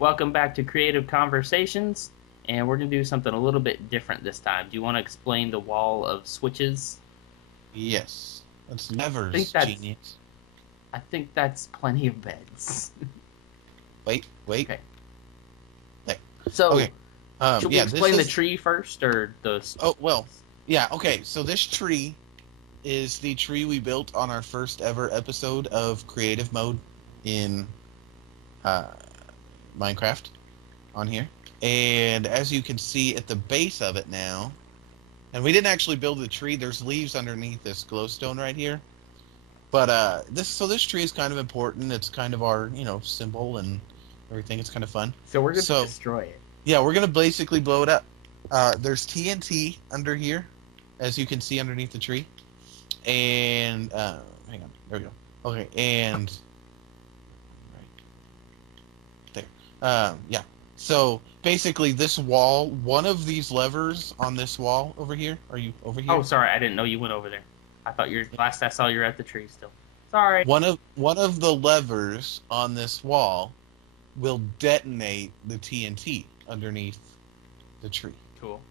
Welcome back to Creative Conversations, and we're going to do something a little bit different this time. Do you want to explain the wall of switches? Yes. That's I think levers, that's genius. I think that's plenty of beds. Wait. Okay. There. So, Okay. should we Yeah, explain the tree first, or the... Oh, well. Yeah, okay. So this tree is the tree we built on our first ever episode of Creative Mode in uh, Minecraft on here. And as you can see at the base of it now, and we didn't actually build the tree, there's leaves underneath this glowstone right here. But this tree is kind of important. It's kind of our, symbol and everything. It's kind of fun. So we're going to destroy it. Yeah, we're going to basically blow it up. There's TNT under here, as you can see underneath the tree. And, hang on, there we go. Okay, and, right there. Yeah, so basically this wall, one of these levers on this wall over here, are you over here? Oh, sorry, I didn't know you went over there. I thought last I saw you were at the tree still. Sorry. One of the levers on this wall will detonate the TNT underneath the tree. Cool.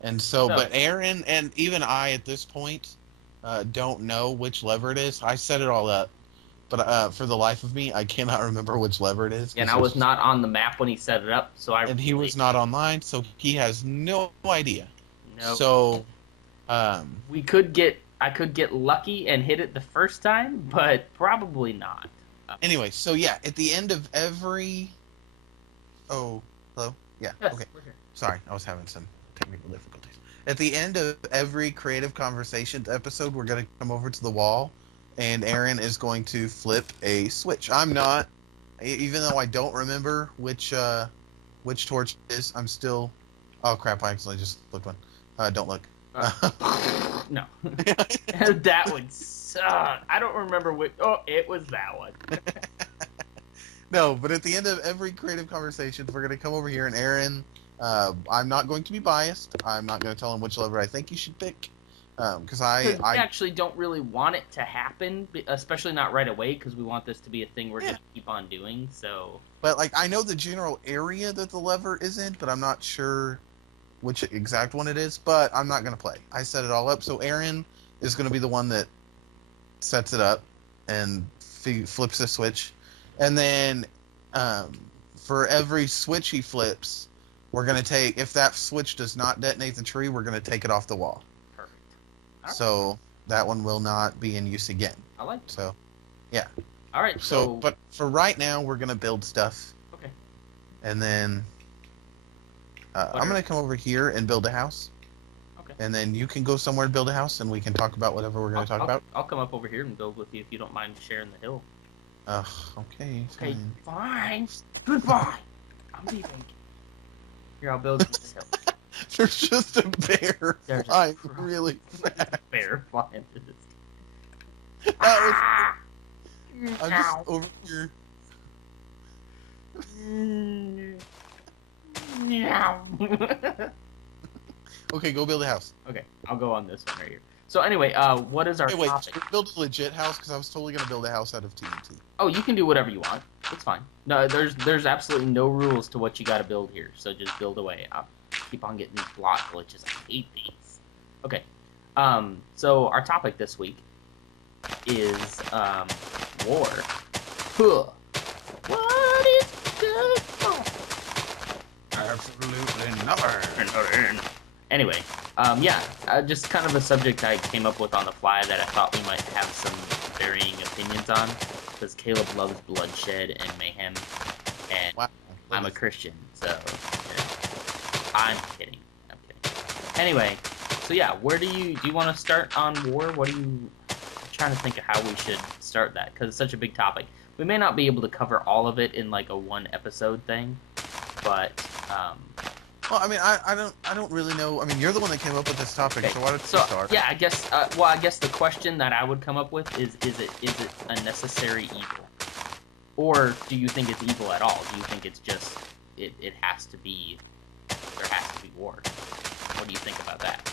And but Aaron and even I at this point don't know which lever it is. I set it all up, but for the life of me, I cannot remember which lever it is. And I was not on the map when he set it up, so he was not online, so he has no idea. No. So, I could get lucky and hit it the first time, but probably not. Anyway, so yeah, at the end of every... Oh, hello? Yeah, yes, okay. we're here. Sorry, I was having some technical difficulties. At the end of every Creative Conversations episode, we're going to come over to the wall, and Aaron is going to flip a switch. I'm not, even though I don't remember which torch it is, I'm still... Oh, crap, I accidentally just flipped one. Don't look. No. That would suck. I don't remember which... Oh, it was that one. No, but at the end of every Creative Conversations, we're going to come over here, and Aaron... I'm not going to be biased. I'm not going to tell him which lever I think you should pick. Because I actually don't really want it to happen, especially not right away, because we want this to be a thing we're going to keep on doing, so... But, I know the general area that the lever is in, but I'm not sure which exact one it is, but I'm not going to play. I set it all up, so Aaron is going to be the one that sets it up and flips the switch. And then for every switch he flips, we're going to take... If that switch does not detonate the tree, we're going to take it off the wall. Perfect. So that one will not be in use again. I like it. So, yeah. All right, so... But for right now, we're going to build stuff. Okay. And then... I'm going to come over here and build a house. Okay. And then you can go somewhere and build a house, and we can talk about whatever we're going to talk about. I'll come up over here and build with you if you don't mind sharing the hill. Okay, fine. Okay, fine. Goodbye. I'm leaving. Here, I'll build this hill. There's just a bear flying really fast. Bear flying. I'm just over here. Okay, go build a house. Okay, I'll go on this one right here. So anyway, what is our topic? Should we build a legit house? Because I was totally going to build a house out of TNT. Oh, you can do whatever you want. It's fine. No, there's absolutely no rules to what you got to build here. So just build away. I'll keep on getting these block glitches. I hate these. Okay. So our topic this week is war. Huh. What is good for? Absolutely nothing. Anyway, just kind of a subject I came up with on the fly that I thought we might have some varying opinions on, because Caleb loves bloodshed and mayhem, and wow. I'm a Christian, so I'm kidding. Anyway, so yeah, where do you want to start on war? I'm trying to think of how we should start that, because it's such a big topic. We may not be able to cover all of it in like a one episode thing, but well, I mean, I don't really know. I mean, you're the one that came up with this topic, so why don't you start? Yeah, I guess. I guess the question that I would come up with is it a necessary evil, or do you think it's evil at all? Do you think it's just it has to be, there has to be war? What do you think about that?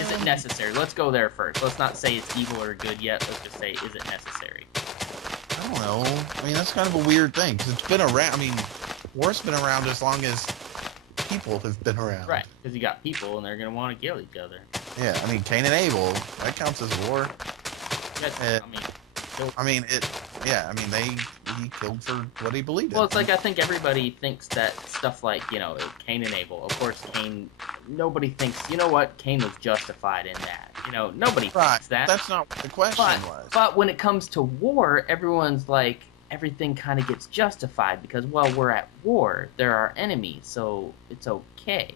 Is it necessary? Let's go there first. Let's not say it's evil or good yet. Let's just say, is it necessary? I don't know. I mean, that's kind of a weird thing because it's been around. I mean, war's been around as long as people have been around. Right, because you got people and they're gonna want to kill each other. Yeah, I mean, Cain and Abel, that counts as war. Yeah, I mean, it. Yeah, I mean, he killed for what he believed in. Well, it's like I think everybody thinks that stuff like, Cain and Abel. Of course, Cain. Nobody thinks, you know what, Cain was justified in that. Nobody thinks that. That's not what the question was. But when it comes to war, everyone's like, everything kind of gets justified because, well, we're at war. There are enemies, so it's okay.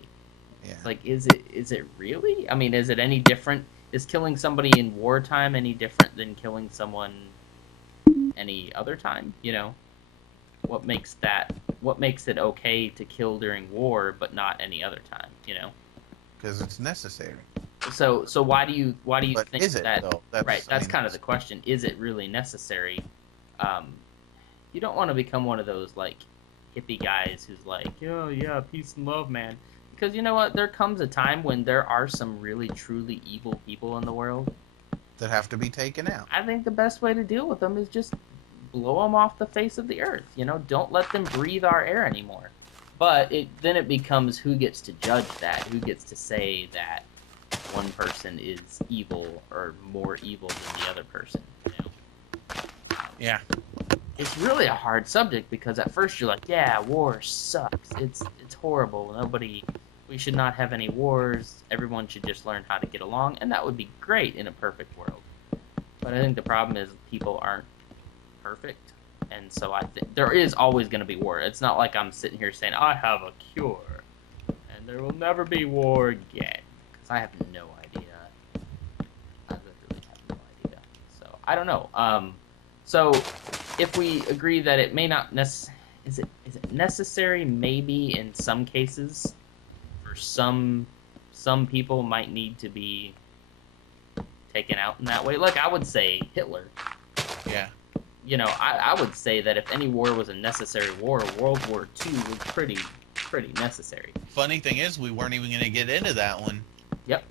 Yeah. It's like, is it really? I mean, is it any different? Is killing somebody in wartime any different than killing someone any other time? What makes it okay to kill during war but not any other time? Because it's necessary. So why do you But think is it, that? though? That's kind of the question. Is it really necessary? You don't want to become one of those like hippie guys who's like, oh yeah, peace and love, man. Because you know what? There comes a time when there are some really truly evil people in the world that have to be taken out. I think the best way to deal with them is just blow them off the face of the earth. Don't let them breathe our air anymore. But then it becomes who gets to judge that, who gets to say that one person is evil or more evil than the other person. Yeah. It's really a hard subject because at first you're like, yeah, war sucks. It's horrible. We should not have any wars. Everyone should just learn how to get along, and that would be great in a perfect world. But I think the problem is people aren't perfect, and so I think there is always going to be war. It's not like I'm sitting here saying, I have a cure, and there will never be war again, because I have no idea. I literally have no idea. So, I don't know. So, if we agree that it may not is it necessary? Maybe in some cases, for some people might need to be taken out in that way. Like I would say Hitler. Yeah. I would say that if any war was a necessary war, World War II was pretty necessary. Funny thing is, we weren't even going to get into that one. Yep.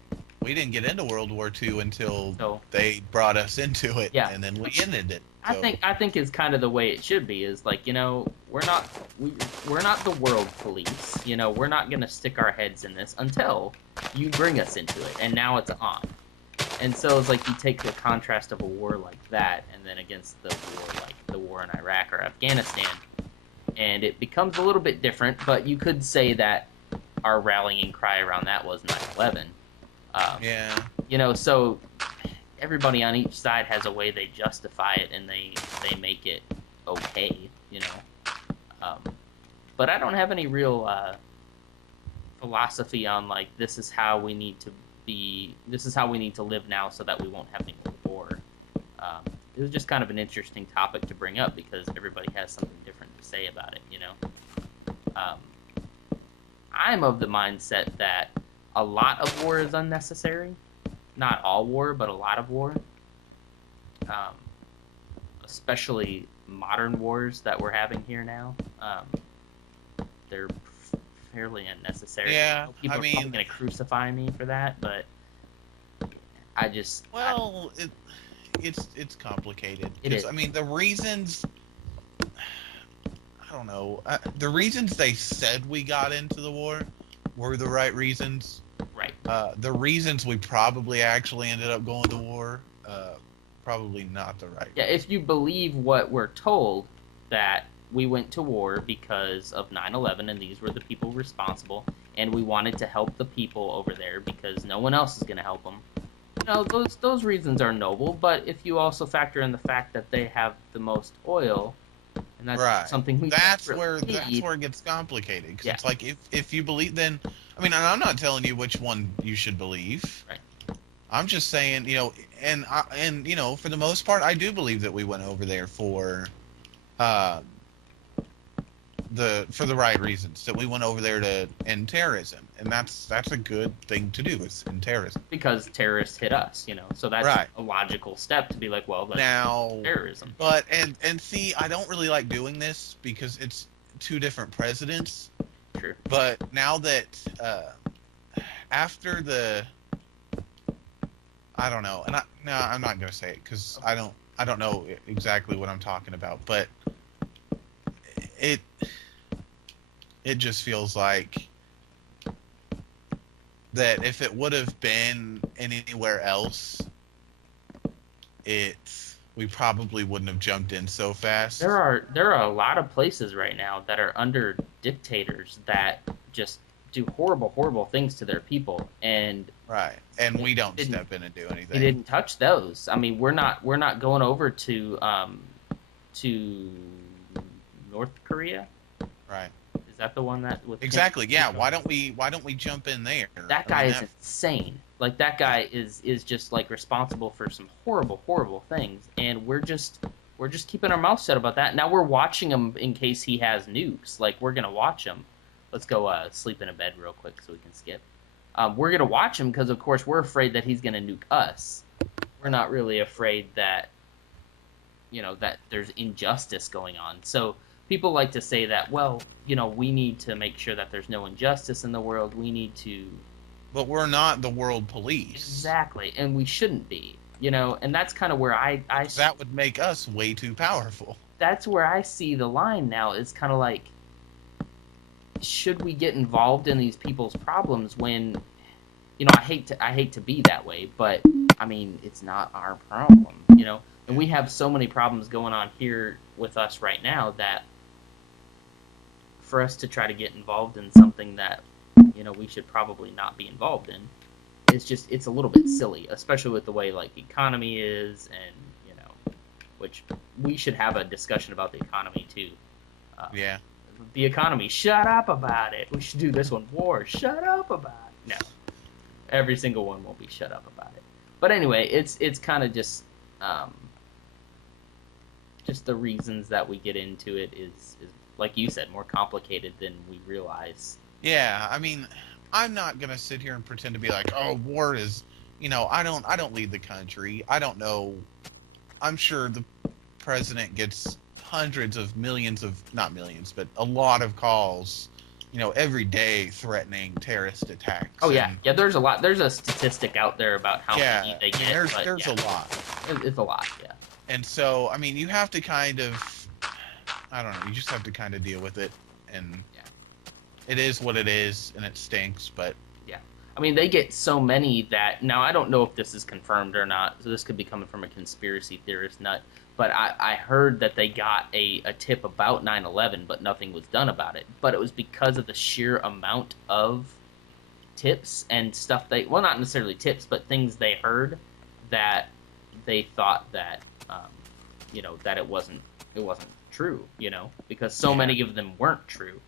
We didn't get into World War II until they brought us into it, yeah. And then we ended it. So. I think is kind of the way it should be. Is like we're not the world police. We're not gonna stick our heads in this until you bring us into it, and now it's on. And so it's like you take the contrast of a war like that, and then against the war like the war in Iraq or Afghanistan, and it becomes a little bit different. But you could say that our rallying cry around that was 9/11. Yeah. So everybody on each side has a way they justify it and they make it okay, but I don't have any real philosophy on like this is how we need to live now so that we won't have any more war. It was just kind of an interesting topic to bring up because everybody has something different to say about it, I'm of the mindset that a lot of war is unnecessary. Not all war, but a lot of war. Especially modern wars that we're having here now. They're fairly unnecessary. Yeah, People are probably going to crucify me for that, but I just... Well, it's complicated. It is. I mean, the reasons... I don't know. The reasons they said we got into the war were the right reasons. Right. The reasons we probably actually ended up going to war, probably not the right. Yeah, if you believe what we're told, that we went to war because of 9/11 and these were the people responsible, and we wanted to help the people over there because no one else is going to help them. Those reasons are noble, but if you also factor in the fact that they have the most oil, and that's something we that's where it gets complicated because it's like if you believe, then I mean, I'm not telling you which one you should believe. Right. I'm just saying, and for the most part, I do believe that we went over there for the right reasons. That we went over there to end terrorism, and that's a good thing to do, is end terrorism. Because terrorists hit us, so that's a logical step to be like, well, that's terrorism. But and see, I don't really like doing this because it's two different presidents. Sure. But now that after the, I don't know, and I'm not gonna say it because I I don't know exactly what I'm talking about, but it just feels like that if it would have been anywhere else, we probably wouldn't have jumped in so fast. There are a lot of places right now that are under dictators that just do horrible things to their people, and right, and we don't step in and do anything. They didn't touch those. I mean, we're not going over to North Korea. Right. Is that the one that with exactly? Yeah. Why don't we jump in there? That guy is insane. Like, that guy is just like responsible for some horrible things, and we're just keeping our mouth shut about that. Now we're watching him in case he has nukes. Like, we're gonna watch him. Let's go sleep in a bed real quick so we can skip. We're gonna watch him because, of course, we're afraid that he's gonna nuke us. We're not really afraid that, that there's injustice going on. So people like to say that, well, we need to make sure that there's no injustice in the world. We need to. But we're not the world police. Exactly, and we shouldn't be. And that's kind of where I that would make us way too powerful. That's where I see the line now. Is kind of like, should we get involved in these people's problems when, I hate to be that way, but I mean, it's not our problem, and we have so many problems going on here with us right now that for us to try to get involved in something that, we should probably not be involved in, it's a little bit silly, especially with the way, like, the economy is, and, which we should have a discussion about the economy too. Yeah. The economy, shut up about it. We should do this one. War, shut up about it. No. Every single one won't be shut up about it. But anyway, it's kind of just the reasons that we get into it is, like you said, more complicated than we realize. Yeah, I mean, I'm not gonna sit here and pretend to be like, oh, war is, I don't lead the country. I don't know. I'm sure the president gets hundreds of millions of, not millions, but a lot of calls, every day threatening terrorist attacks. Oh yeah, yeah. There's a lot. There's a statistic out there about how many they get. There's a lot. It's a lot, yeah. And so, I mean, you have to kind of, I don't know, you just have to kind of deal with it, and it is what it is, and it stinks, but yeah. I mean, they get so many that, now I don't know if this is confirmed or not, so this could be coming from a conspiracy theorist nut, but I heard that they got a tip about 9/11, but nothing was done about it. But it was because of the sheer amount of tips and stuff well, not necessarily tips, but things they heard that they thought that, that it wasn't true, because so many of them weren't true.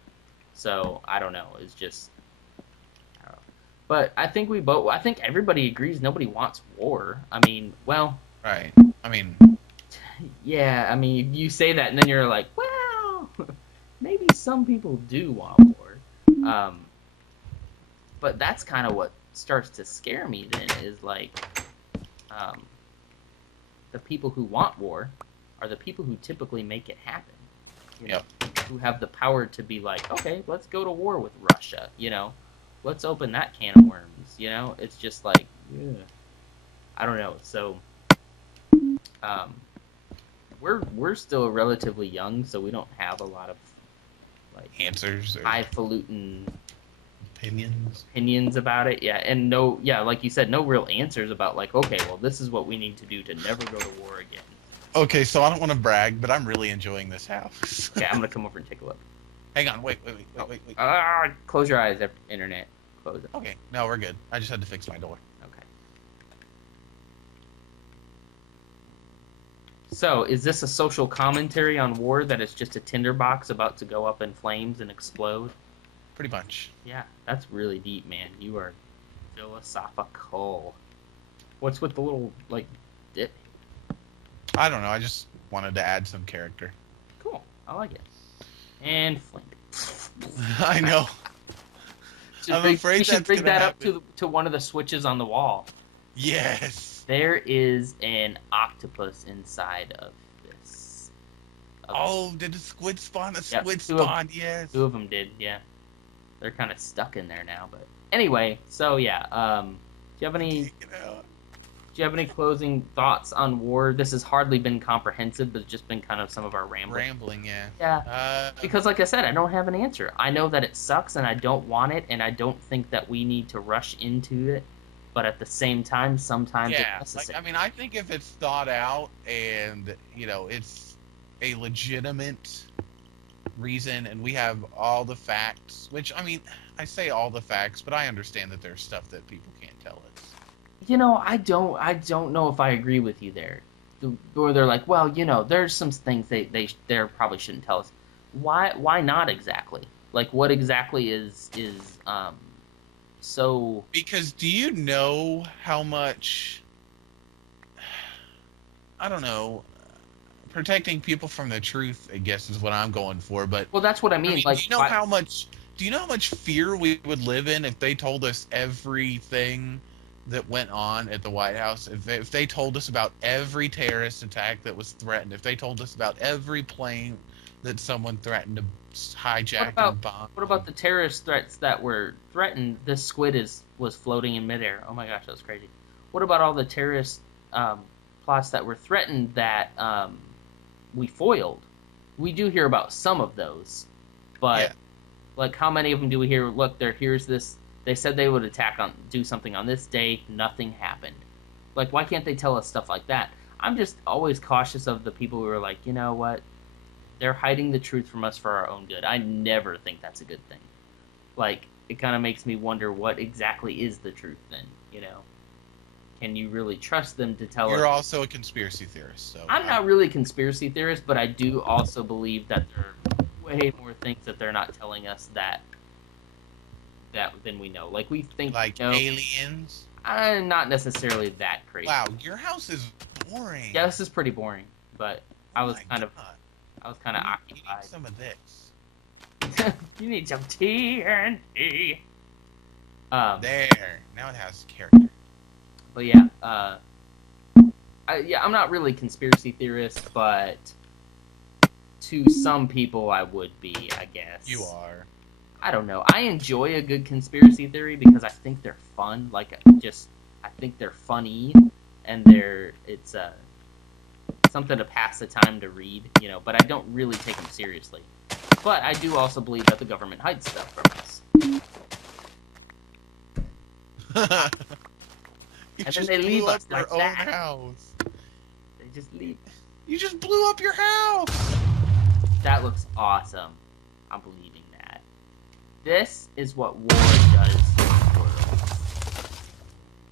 So, I don't know, it's just, I don't know. But I think everybody agrees nobody wants war. I mean, well... Right. I mean... Yeah, I mean, you say that, and then you're like, well, maybe some people do want war. But that's kind of what starts to scare me then, is like, the people who want war are the people who typically make it happen. Who have the power to be like, okay, let's go to war with Russia, let's open that can of worms, it's just like, ugh. I don't know, so, we're still relatively young, so we don't have a lot of, like, answers or highfalutin opinions about it, and like you said, no real answers about, like, okay, well, this is what we need to do to never go to war again. Okay, so I don't want to brag, but I'm really enjoying this house. Okay, I'm gonna come over and take a look. Hang on, wait. Close your eyes, internet. Close it. Okay, no, we're good. I just had to fix my door. Okay. So, is this a social commentary on war that is just a tinderbox about to go up in flames and explode? Pretty much. Yeah, that's really deep, man. You are philosophical. What's with the little, like, dip? I don't know. I just wanted to add some character. Cool. I like it. And flame. I know. I'm afraid you should bring that happen. up to one of the switches on the wall. Yes. There is an octopus inside of this. Oh, did the squid spawn? A squid spawn, yes. 2 of them did, yeah. They're kind of stuck in there now, but... Anyway, so yeah, do you have any... Do you have any closing thoughts on war? This has hardly been comprehensive, but it's just been kind of some of our rambling. Rambling, yeah. Yeah. Because, like I said, I don't have an answer. I know that it sucks, and I don't want it, and I don't think that we need to rush into it. But at the same time, sometimes it's necessary. I mean, I think if it's thought out and it's a legitimate reason, and we have all the facts. Which, I mean, I say all the facts, but I understand that there's stuff that people can't tell us. I don't know if I agree with you there. Where they're like, well, there's some things they probably shouldn't tell us. Why not exactly? Like, what exactly is so? Because do you know how much? I don't know. Protecting people from the truth, I guess, is what I'm going for. But well, that's what I mean. Like, do you know how much? Do you know how much fear we would live in if they told us everything that went on at the White House? If they told us about every terrorist attack that was threatened, if they told us about every plane that someone threatened to hijack and bomb. What about the terrorist threats that were threatened? This squid was floating in midair. Oh my gosh, that was crazy. What about all the terrorist plots that were threatened that we foiled? We do hear about some of those, but like, how many of them do we hear? Look, here's this. They said they would do something on this day. Nothing happened. Like, why can't they tell us stuff like that? I'm just always cautious of the people who are like, you know what? They're hiding the truth from us for our own good. I never think that's a good thing. Like, it kind of makes me wonder what exactly is the truth then, Can you really trust them to tell us? You're also a conspiracy theorist, so... I'm not really a conspiracy theorist, but I do also believe that there are way more things that they're not telling us that than we know. Like, we think... Like aliens? Not necessarily that crazy. Wow, your house is boring. Yeah, this is pretty boring, but I was kind of occupied. You need some of this. You need some TNT. There. Now it has character. But yeah, I'm not really a conspiracy theorist, but to some people I would be, I guess. You are. I don't know. I enjoy a good conspiracy theory because I think they're fun. Like, I think they're funny, and it's something to pass the time to read, but I don't really take them seriously. But I do also believe that the government hides stuff from us. And then they leave us like that. House. They just leave. You just blew up your house! That looks awesome. I'm believing that. This is what war does to the world.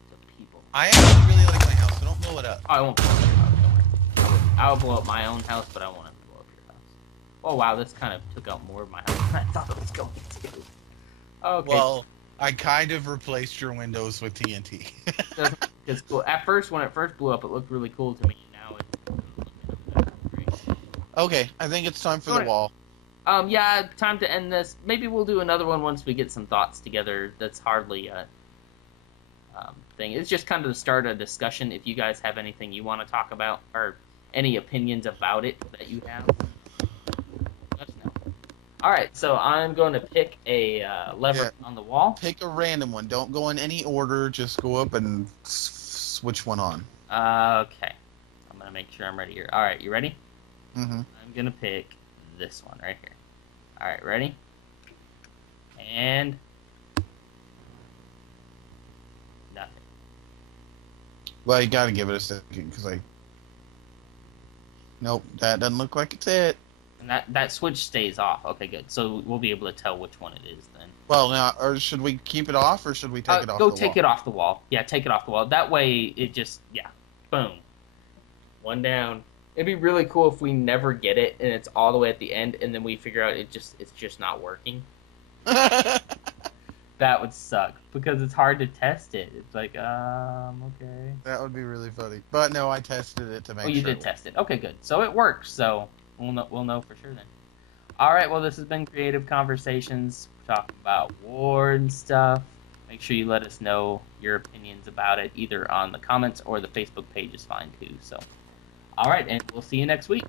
To people. I actually really like my house, so don't blow it up. Oh, I won't blow up your house, don't worry. I'll blow up my own house, but I won't have to blow up your house. Oh, wow, this kind of took out more of my house than I thought it was going to. Okay. Well, I kind of replaced your windows with TNT. It's cool. At first, when it first blew up, it looked really cool to me. Now it's great. Okay, I think it's time for the wall. Yeah, time to end this. Maybe we'll do another one once we get some thoughts together. That's hardly a thing. It's just kind of to start a discussion. If you guys have anything you want to talk about or any opinions about it that you have, let us know. All right, so I'm going to pick a lever on the wall. Pick a random one. Don't go in any order. Just go up and switch one on. Okay. I'm going to make sure I'm ready here. All right, you ready? Mm-hmm. I'm going to pick this one right here. All right, ready? And nothing. Well, you got to give it a second because Nope, that doesn't look like it's it. And that switch stays off. Okay, good. So we'll be able to tell which one it is then. Well, now, or should we keep it off, or should we take it off the wall? Go take it off the wall. Yeah, take it off the wall. That way, it just, boom. One down. It'd be really cool if we never get it, and it's all the way at the end, and then we figure out it's just not working. That would suck, because it's hard to test it. It's like, okay. That would be really funny. But no, I tested it to make sure. Oh, you did test it. Okay, good. So it works, so we'll know for sure then. All right, well, this has been Creative Conversations. We're talking about war and stuff. Make sure you let us know your opinions about it, either on the comments or the Facebook page is fine, too. So, all right, and we'll see you next week.